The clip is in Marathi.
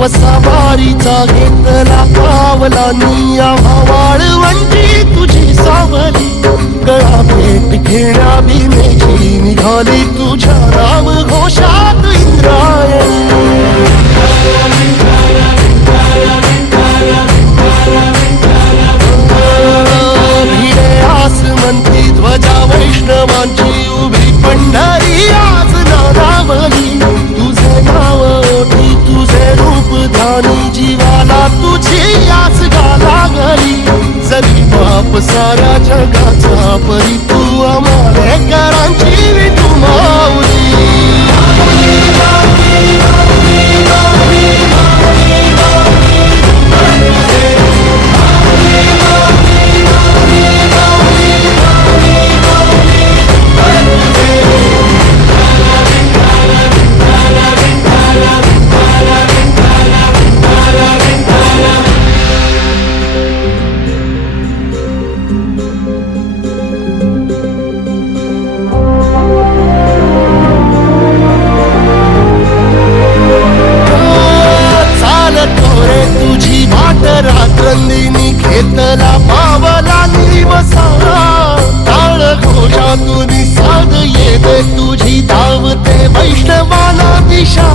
वसावारीचा घेतला पावला निया वाळवंटी तुझी सावली गळा भेट घेण्या भीमेची निघाली तुझ्या नाम घोषात इंद्रायणी भिडे आसमंती ध्वजा वैष्णवांची उभी पंढरी आज नारावली तुझे नाव ओठी तुझे रूप ध्यानी जीवाला तुझी आस गा लागली जरी बाप साऱ्या जगाचा परी तू आमालेकरांची विठू माऊली रात्रंदिनी घेतला पावला निवसाला टाळ घोषातून साध येते तुझी धावते वैष्णवाला दिशा